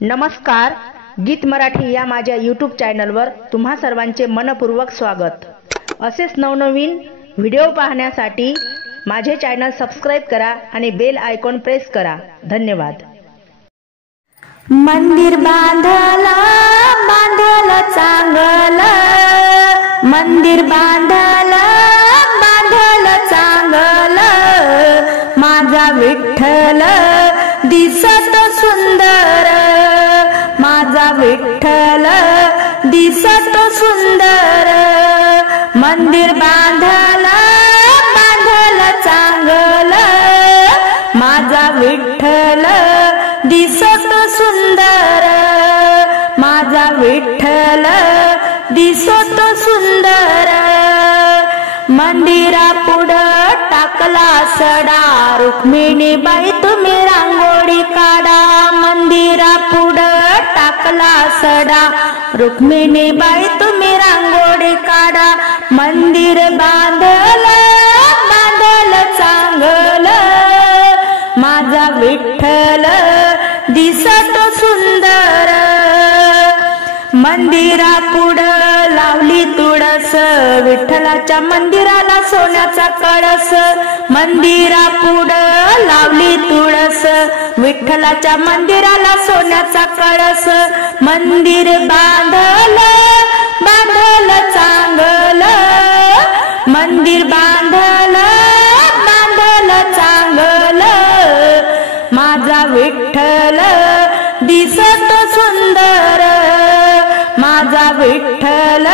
नमस्कार, गीत मराठी या माझ्या यूट्यूब चॅनलवर तुम्हा सर्वांचे मनपूर्वक स्वागत। असेच नवनवीन व्हिडिओ पाहण्यासाठी माझे चॅनल सबस्क्राइब करा आणि बेल आयकॉन प्रेस करा। धन्यवाद। मंदिर बांधला बांधला चांगलं, मंदिर बांधला बांधला चांगलं, माझा विठ्ठल दिसत सुंदर, माझा विठ्ठल दिसत सुंदर। मंदिर बांधला बांधला चांगलं, माझा विठ्ठल दिसत सुंदर, माझा विठ्ठल दिसत सुंदर। मंदिरापुढं टाकला सडा, रुक्मिणीबाई तुम्ही रांगोळी काढा। मंदिरापुढं टाकला सडा, रुक्मिणीबाई तुम्ही रांगोळी काढा। मंदिर बांधलं बांधलं चांगलं, माझा विठ्ठल दिसत सुंदर। मंदिरापुढं लावली तुळस, विठ्ठलाच्या मंदिराला सोन्याचा कळस। मंदिरापुढं लावली तुळस, विठ्ठलाच्या मंदिराला सोन्याचा कळस। मंदिर बांधलं बांधलं चांगलं, मंदिर बांधलं बांधलं चांगलं, माझा विठ्ठल दिसत सुंदर, माझा विठ्ठल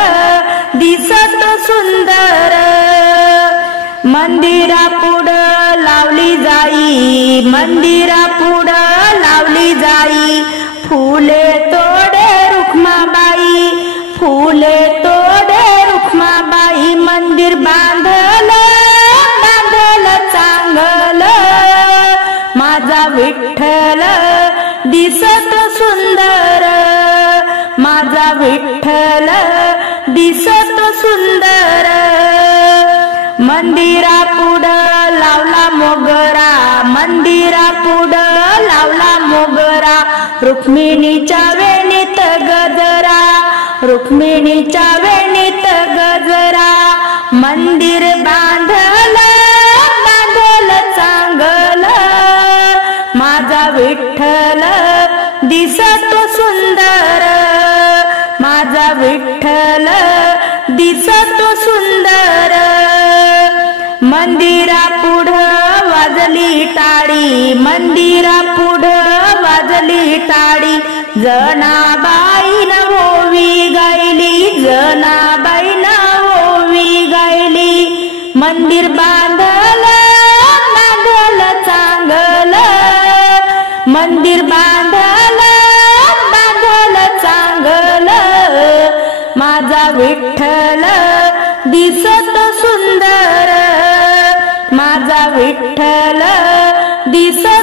दिसत सुंदर। मंदिरापुढं लावली जाई, मंदिरापुढं लावली जाई, फुले तोडे रुक्माबाई, फुले तोडे रुक्माबाई। मंदिर बांधलं बांधलं चांगलं, माझा विठ्ठल दिसत सुंदर, माझा विठ्ठल दिसत सुंदर। मंदिरापुढं लावला मोगरा, मंदिरापुढं लावला मोगरा, रुक्मिणीच्या वेणीत गजरा, रुक्मिणीच्या वेणीत गजरा। मंदिर बांधलं बांधलं चांगलं, माझा विठ्ठल दिसत सुंदर, माझा विठ्ठल दिसत सुंदर। मंदिरापुढं वाजली टाळी, मंदिरापुढं वाजली टाळी, जनाबाईन ओवी गायली, जनाबाईन ओवी गायली। मंदिर बांधलं बांधलं चांगलं, मंदिर बांधलं बांधलं चांगलं, माझा विठ्ठल दिसत सुंदर, माझा विठ्ठल दिसत